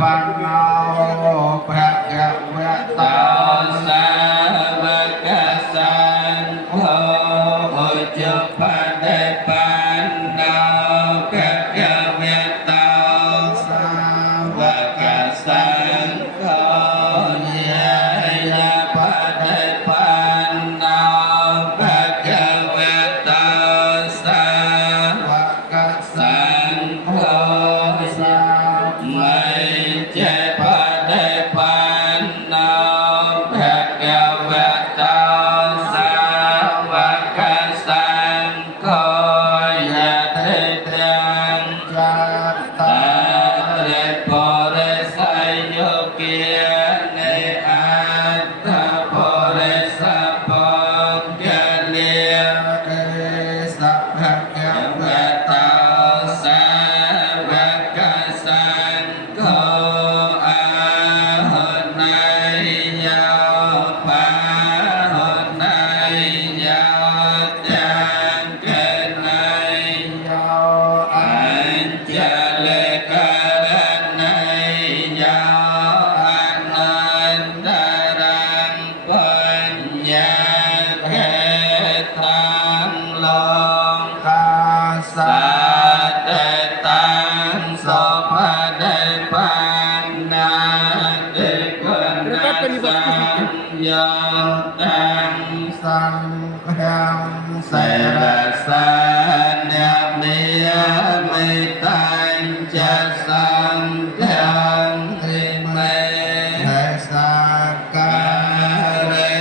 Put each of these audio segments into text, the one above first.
pan nao bhagavata savakasan ho ujjapade pan nao bhagavata savakasan ho nyaya pade pan nao bhagavata savakasan ho mây che pa đề pan nao bhagavata savakasan kho yate trang ta re pore sayo kia ne atta pore sapong galia bhagavata savakasan kho hôm nay giao ba hôm nay giao trang cái này giao anh cha lê ca đan này giao anh đa rang quan nhà khe tham long ca sa đề tan so pa đề pan na đề quan na sang yon tăng sang hang sẽ là sa nhập nia mi tan cha sang thang thi mê hệ sa ca rê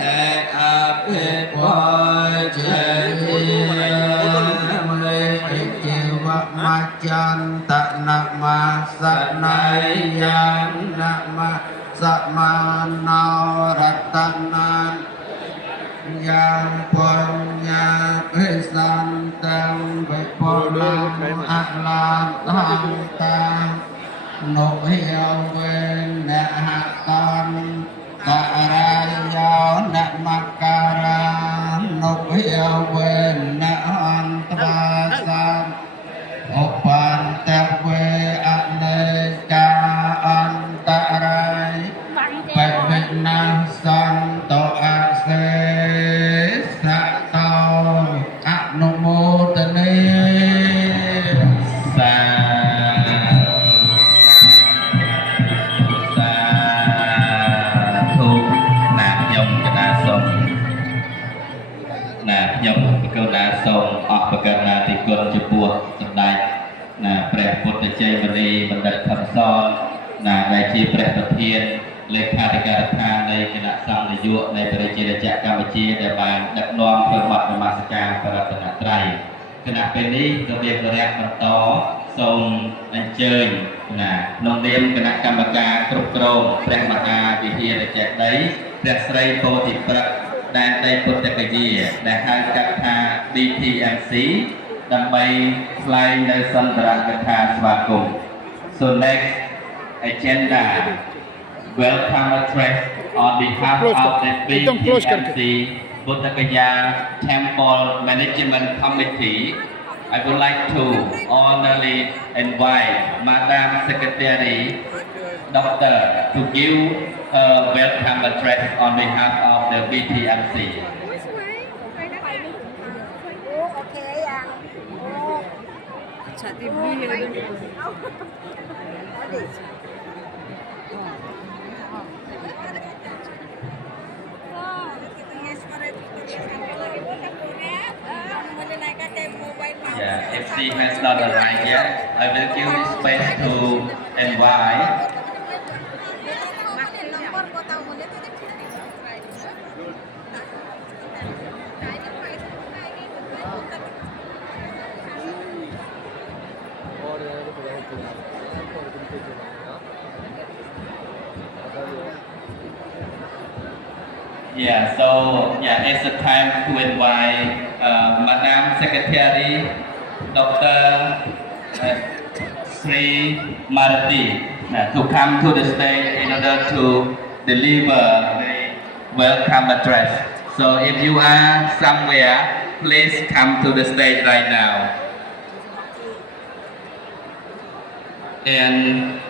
hệ áp bôi chế machan tak nama sanai yang nama samana ratanan yang punya kesantam bepolang aklam tang nộp hiệu bên nè hạ con tạ ra do nè mặc ca ra nộp hiệu bên nè hoàn ta san Opan terwe aneka antarai Pekna santo ase Sato anumodane Sa thu nạp nhung cho na sông nạp nhung câu na sông ọt bậc na thì quân chụp bùaសម្ដែងណាព្រះពុទ្ធជ័យមនីបណ្ឌិតខំសនណាដែលជាព្រះប្រធានលេខាធិការដ្ឋាននៃគណៈសង្ឃនាយកនៃព្រះរាជាណាចក្រកម្ពុជាដែលបានដឹកនាំធ្វើបទនមស្ការព្រះរតនត្រ័យគណៈពេលនេះក៏មានវរៈបន្តសូមអញ្ជើញណាក្នុងនាមគណៈកម្មការគ្រប់គ្រងព្រះមហាវិហារចេតិយព្រះស្រីពោធិព្រឹក្សដែនដីពុទ្ធគយាដែលហៅកាត់ថា DTMC ដើម្បីថ្លែងនៅសន្ទរកថាស្វាគមន៍ So next agenda welcome address on behalf of the BTMC Buddhagaya Temple Management Committee. I would like to honorably invite Madam Secretary Doctor to give a welcome address on behalf of the BTMC. Yeah, if she has not arrived yet, I will give space to invite. Yeah, so yeah, it's a time to invite Madam Secretary Dr. Sri Marati to come to the stage in order to deliver the welcome address. So if you are somewhere, please come to the stage right now. And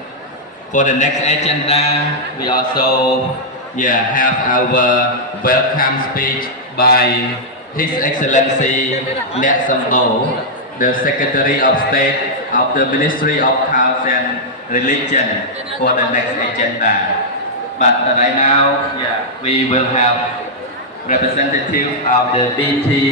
For the next agenda, we also have our welcome speech by His Excellency Lek Sambo, the Secretary of State of the Ministry of Culture and Religion for the next agenda. But right now, we will have representative of the BT